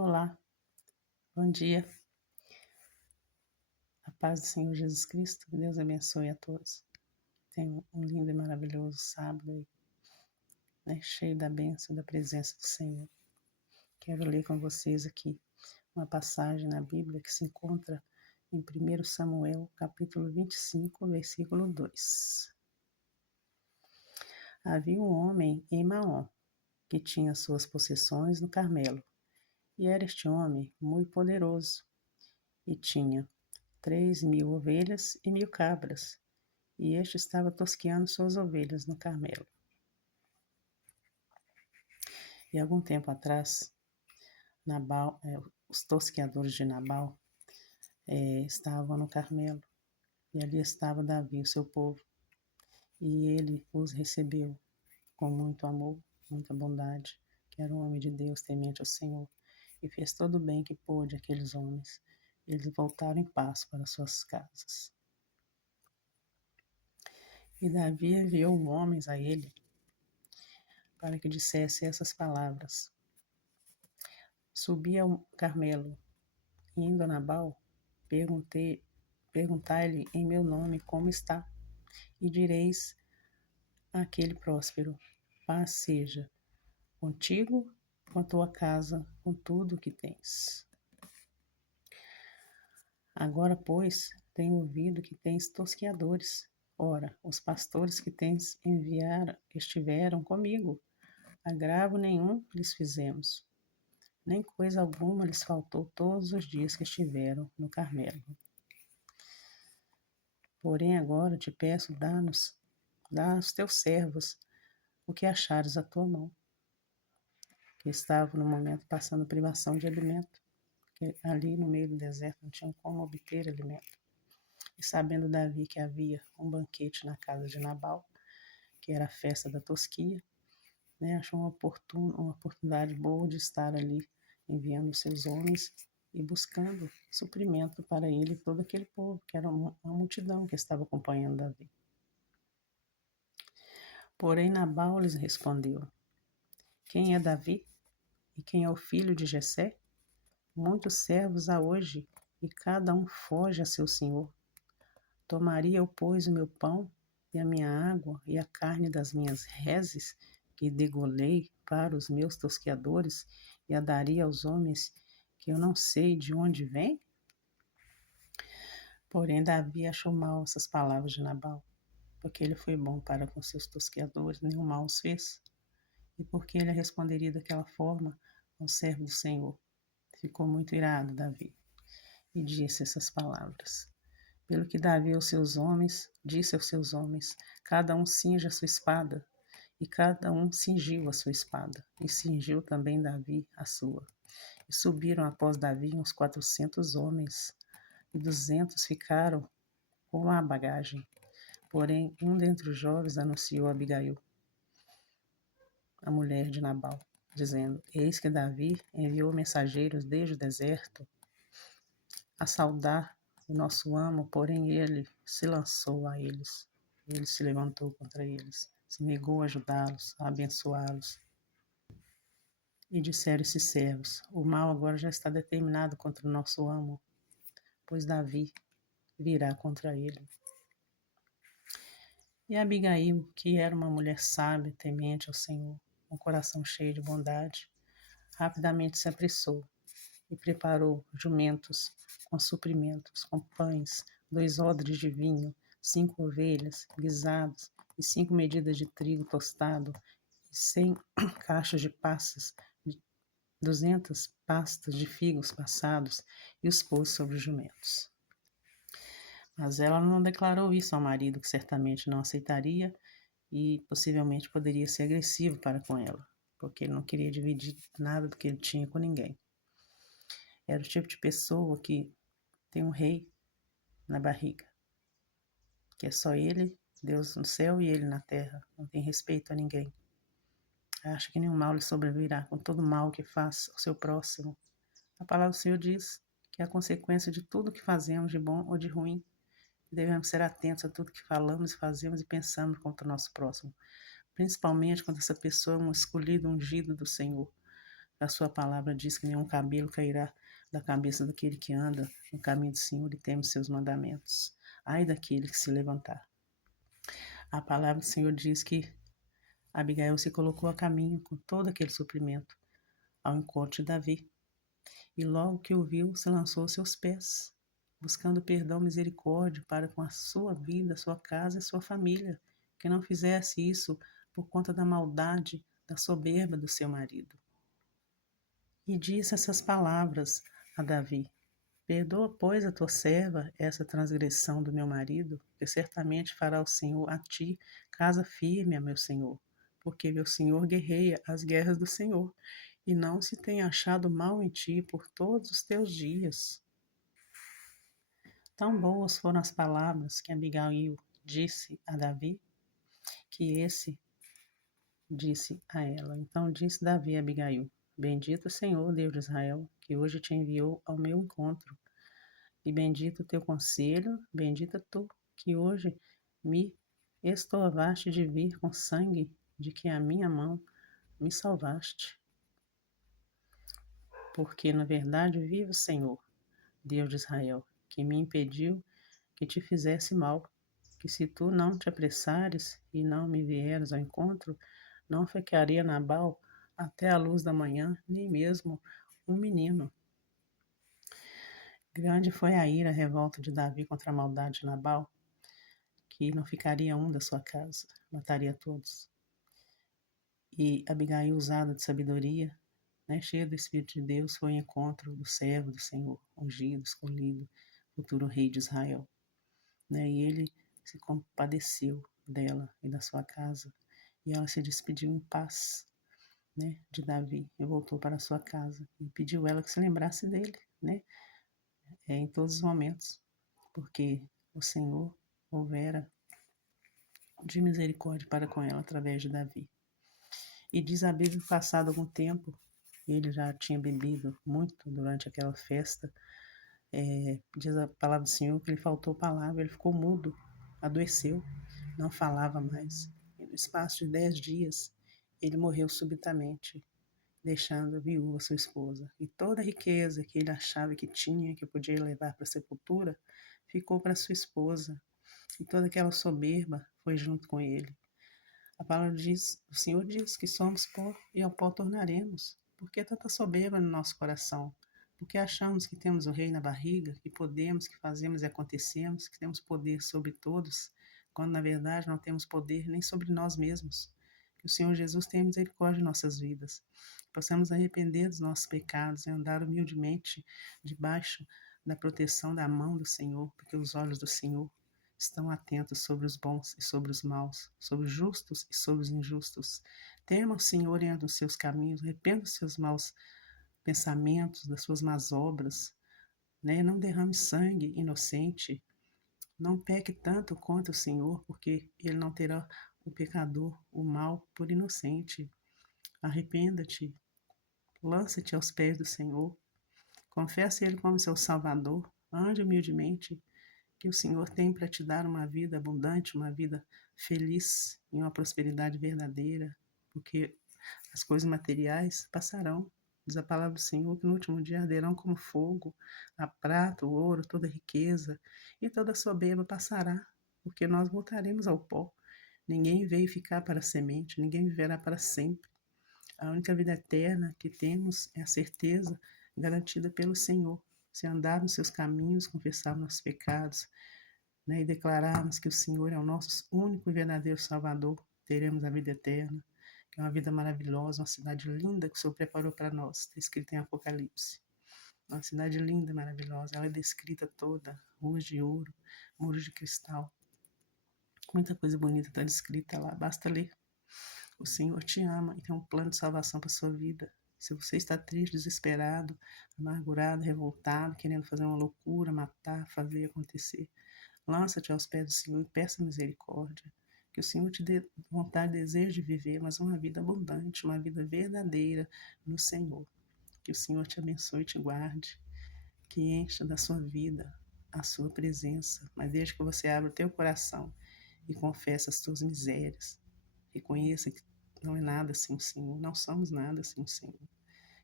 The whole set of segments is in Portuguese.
Olá, bom dia. A paz do Senhor Jesus Cristo, que Deus abençoe a todos. Tenham um lindo e maravilhoso sábado aí, né, cheio da bênção e da presença do Senhor. Quero ler com vocês aqui uma passagem na Bíblia que se encontra em 1 Samuel, capítulo 25, versículo 2. Havia um homem em Maom, que tinha suas possessões no Carmelo, e era este homem muito poderoso, e tinha 3.000 ovelhas e 1.000 cabras, e este estava tosqueando suas ovelhas no Carmelo. E algum tempo atrás, os tosqueadores de Nabal estavam no Carmelo, e ali estava Davi, o seu povo, e ele os recebeu com muito amor, muita bondade, que era um homem de Deus, temente ao Senhor, e fez todo o bem que pôde àqueles homens. Eles voltaram em paz para suas casas. E Davi enviou homens a ele para que dissesse essas palavras: Subi ao Carmelo, e indo a Nabal, perguntai-lhe em meu nome como está, e direis àquele próspero: paz seja contigo, com a tua casa, com tudo o que tens. Agora, pois, tenho ouvido que tens tosqueadores. Ora, os pastores que tens enviado estiveram comigo. Agravo nenhum lhes fizemos, nem coisa alguma lhes faltou todos os dias que estiveram no Carmelo. Porém agora te peço, dá aos teus servos o que achares à tua mão. Que estavam no momento passando privação de alimento, que ali no meio do deserto não tinham como obter alimento. E sabendo Davi que havia um banquete na casa de Nabal, que era a festa da tosquia, achou uma oportunidade boa de estar ali enviando seus homens e buscando suprimento para ele e todo aquele povo, que era uma multidão que estava acompanhando Davi. Porém Nabal lhes respondeu: Quem é Davi? E quem é o filho de Jessé? Muitos servos há hoje, e cada um foge a seu senhor. Tomaria eu, pois, o meu pão e a minha água e a carne das minhas reses, que degolei para os meus tosqueadores, e a daria aos homens que eu não sei de onde vêm? Porém Davi achou mal essas palavras de Nabal, porque ele foi bom para com seus tosqueadores, nenhum mal os fez. E porque ele responderia daquela forma ao servo do Senhor? Ficou muito irado Davi e disse essas palavras. Pelo que Davi disse aos seus homens, cada um cinja a sua espada, e cada um cingiu a sua espada, e cingiu também Davi a sua. E subiram após Davi uns 400 homens, e 200 ficaram com a bagagem. Porém, um dentre os jovens anunciou a Abigail, a mulher de Nabal, dizendo: Eis que Davi enviou mensageiros desde o deserto a saudar o nosso amo, porém ele se lançou a eles. Ele se levantou contra eles, se negou a ajudá-los, a abençoá-los. E disseram esses servos: O mal agora já está determinado contra o nosso amo, pois Davi virá contra ele. E Abigail, que era uma mulher sábia, temente ao Senhor, um coração cheio de bondade, rapidamente se apressou e preparou jumentos com suprimentos, com pães, 2 odres de vinho, 5 ovelhas guisadas e 5 medidas de trigo tostado e 100 caixas de passas, 200 pastas de figos passados, e os pôs sobre os jumentos. Mas ela não declarou isso ao marido, que certamente não aceitaria e possivelmente poderia ser agressivo para com ela, porque ele não queria dividir nada do que ele tinha com ninguém. Era o tipo de pessoa que tem um rei na barriga, que é só ele, Deus no céu e ele na terra, não tem respeito a ninguém. Acha que nenhum mal lhe sobrevirá com todo o mal que faz ao seu próximo. A palavra do Senhor diz que é a consequência de tudo que fazemos, de bom ou de ruim. Devemos ser atentos a tudo que falamos, fazemos e pensamos contra o nosso próximo, principalmente quando essa pessoa é um escolhido, ungido do Senhor. A sua palavra diz que nenhum cabelo cairá da cabeça daquele que anda no caminho do Senhor e teme os seus mandamentos. Ai daquele que se levantar. A palavra do Senhor diz que Abigail se colocou a caminho com todo aquele suprimento ao encontro de Davi. E logo que o viu, se lançou aos seus pés, buscando perdão e misericórdia para com a sua vida, a sua casa e a sua família, que não fizesse isso por conta da maldade, da soberba do seu marido. E disse essas palavras a Davi: Perdoa, pois, a tua serva essa transgressão do meu marido, que certamente fará o Senhor a ti casa firme, a meu senhor, porque meu senhor guerreia as guerras do Senhor, e não se tem achado mal em ti por todos os teus dias. Tão boas foram as palavras que Abigail disse a Davi, que esse disse a ela. Então disse Davi a Abigail: Bendito o Senhor, Deus de Israel, que hoje te enviou ao meu encontro. E bendito o teu conselho, bendita tu, que hoje me estorvaste de vir com sangue, de que a minha mão me salvaste. Porque, na verdade, vive o Senhor, Deus de Israel, que me impediu que te fizesse mal, que se tu não te apressares e não me vieres ao encontro, não ficaria Nabal até a luz da manhã, nem mesmo um menino. Grande foi a ira, a revolta de Davi contra a maldade de Nabal, que não ficaria um da sua casa, mataria todos. E Abigail, usada de sabedoria, cheia do Espírito de Deus, foi ao encontro do servo do Senhor, ungido, escolhido, futuro rei de Israel. E ele se compadeceu dela e da sua casa, e ela se despediu em paz, de Davi, e voltou para a sua casa, e pediu ela que se lembrasse dele, em todos os momentos, porque o Senhor houvera de misericórdia para com ela através de Davi. E diz a Bíblia que, passado algum tempo, ele já tinha bebido muito durante aquela festa, diz a palavra do Senhor que ele faltou palavra, ele ficou mudo, adoeceu, não falava mais. E no espaço de 10 dias, ele morreu subitamente, deixando viúva sua esposa. E toda a riqueza que ele achava que tinha, que podia levar para a sepultura, ficou para sua esposa. E toda aquela soberba foi junto com ele. A palavra diz, o Senhor diz que somos pó e ao pó tornaremos. Por que tanta soberba no nosso coração? Porque achamos que temos o rei na barriga, que podemos, que fazemos e acontecemos, que temos poder sobre todos, quando na verdade não temos poder nem sobre nós mesmos. Que o Senhor Jesus tenha misericórdia em nossas vidas. Que possamos arrepender dos nossos pecados e andar humildemente debaixo da proteção da mão do Senhor, porque os olhos do Senhor estão atentos sobre os bons e sobre os maus, sobre os justos e sobre os injustos. Tema o Senhor e anda nos seus caminhos, arrependa dos seus maus pensamentos, das suas más obras, Não derrame sangue inocente, não peque tanto contra o Senhor, porque ele não terá o pecador, o mal, por inocente. Arrependa-te, lança-te aos pés do Senhor, confesse ele como seu Salvador, ande humildemente, que o Senhor tem para te dar uma vida abundante, uma vida feliz e uma prosperidade verdadeira, porque as coisas materiais passarão. Diz a palavra do Senhor que no último dia arderão como fogo, a prata, o ouro, toda a riqueza e toda a soberba passará, porque nós voltaremos ao pó. Ninguém veio ficar para a semente, ninguém viverá para sempre. A única vida eterna que temos é a certeza garantida pelo Senhor. Se andar nos seus caminhos, confessar nossos pecados, e declararmos que o Senhor é o nosso único e verdadeiro Salvador, teremos a vida eterna, que é uma vida maravilhosa, uma cidade linda que o Senhor preparou para nós, está escrito em Apocalipse. Uma cidade linda, maravilhosa, ela é descrita toda, ruas de ouro, muros de cristal. Muita coisa bonita está descrita lá, basta ler. O Senhor te ama e tem um plano de salvação para a sua vida. Se você está triste, desesperado, amargurado, revoltado, querendo fazer uma loucura, matar, fazer acontecer, lança-te aos pés do Senhor e peça misericórdia. Que o Senhor te dê vontade e desejo de viver, mas uma vida abundante, uma vida verdadeira no Senhor. Que o Senhor te abençoe e te guarde. Que encha da sua vida a sua presença. Mas desde que você abra o teu coração e confesse as tuas misérias, reconheça que não é nada sem o Senhor, não somos nada sem o Senhor.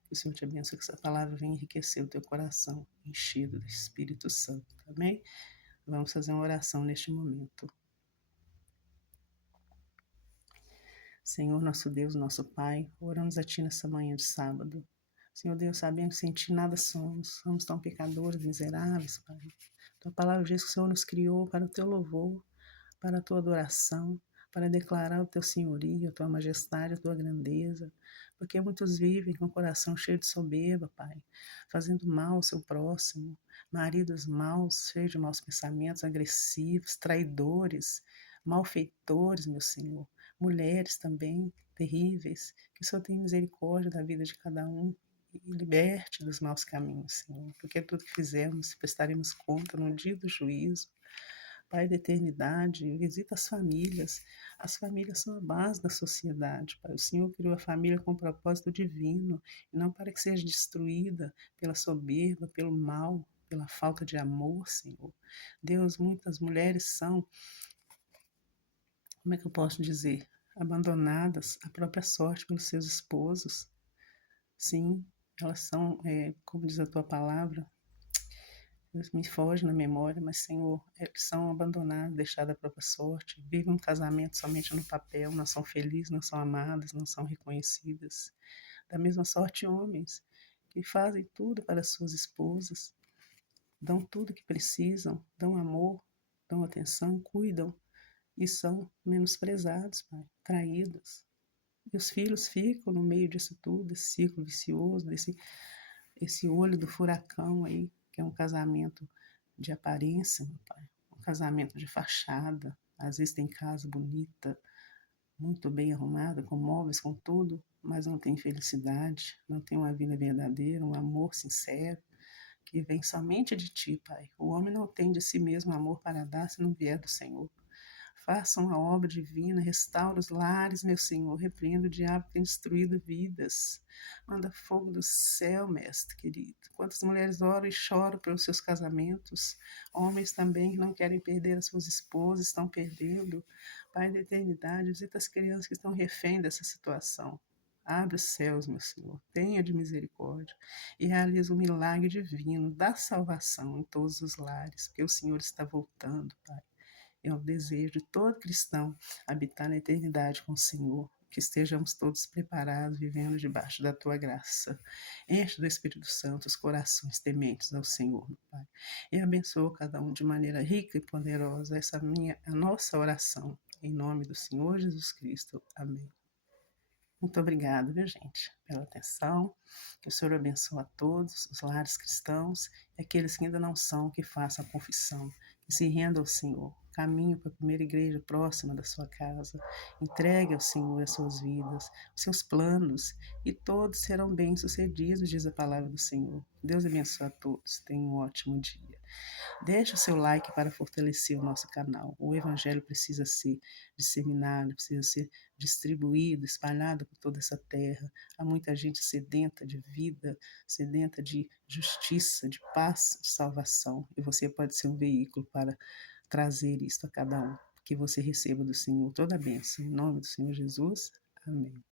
Que o Senhor te abençoe, que essa palavra venha enriquecer o teu coração, enchido do Espírito Santo. Amém? Vamos fazer uma oração neste momento. Senhor, nosso Deus, nosso Pai, oramos a Ti nessa manhã de sábado. Senhor Deus, sabemos que sem Ti nada somos tão pecadores, miseráveis, Pai. Tua palavra diz que o Senhor nos criou para o Teu louvor, para a Tua adoração, para declarar o Teu senhorio, a Tua majestade, a Tua grandeza, porque muitos vivem com o coração cheio de soberba, Pai, fazendo mal ao seu próximo, maridos maus, cheios de maus pensamentos, agressivos, traidores, malfeitores, meu Senhor, mulheres também terríveis, que o Senhor tenha misericórdia da vida de cada um e liberte dos maus caminhos, Senhor, porque tudo que fizermos prestaremos conta no dia do juízo. Pai da eternidade, visita as famílias são a base da sociedade, Pai. O Senhor criou a família com um propósito divino, e não para que seja destruída pela soberba, pelo mal, pela falta de amor, Senhor. Deus, muitas mulheres são, como é que eu posso dizer, abandonadas à própria sorte pelos seus esposos. Sim, elas são, como diz a tua palavra, me foge na memória, mas, Senhor, eles são abandonados, deixados à própria sorte, vivem um casamento somente no papel, não são felizes, não são amadas, não são reconhecidas. Da mesma sorte, homens que fazem tudo para suas esposas, dão tudo que precisam, dão amor, dão atenção, cuidam e são menosprezados, Pai, traídos. E os filhos ficam no meio disso tudo, desse ciclo vicioso, esse olho do furacão aí, que é um casamento de aparência, meu pai, um casamento de fachada. Às vezes tem casa bonita, muito bem arrumada, com móveis, com tudo, mas não tem felicidade, não tem uma vida verdadeira, um amor sincero, que vem somente de ti, Pai. O homem não tem de si mesmo amor para dar se não vier do Senhor. Faça uma obra divina, restaura os lares, meu Senhor. Repreenda o diabo que tem destruído vidas. Manda fogo do céu, mestre querido. Quantas mulheres oram e choram pelos seus casamentos. Homens também que não querem perder as suas esposas, estão perdendo. Pai da eternidade, visita as crianças que estão refém dessa situação. Abre os céus, meu Senhor, tenha de misericórdia e realiza o milagre divino da salvação em todos os lares, porque o Senhor está voltando, Pai. É o desejo de todo cristão habitar na eternidade com o Senhor. Que estejamos todos preparados, vivendo debaixo da tua graça. Enche do Espírito Santo os corações tementes ao Senhor, meu Pai. E abençoa cada um de maneira rica e poderosa. Essa a nossa oração. Em nome do Senhor Jesus Cristo. Amém. Muito obrigada, viu, gente, pela atenção. Que o Senhor abençoe a todos, os lares cristãos e aqueles que ainda não são, que façam a confissão, que se rendam ao Senhor. Caminho para a primeira igreja próxima da sua casa. Entregue ao Senhor as suas vidas, os seus planos, e todos serão bem-sucedidos, diz a palavra do Senhor. Deus abençoe a todos. Tenham um ótimo dia. Deixe o seu like para fortalecer o nosso canal. O Evangelho precisa ser disseminado, precisa ser distribuído, espalhado por toda essa terra. Há muita gente sedenta de vida, sedenta de justiça, de paz, de salvação. E você pode ser um veículo para trazer isto a cada um. Que você receba do Senhor toda a bênção. Em nome do Senhor Jesus. Amém.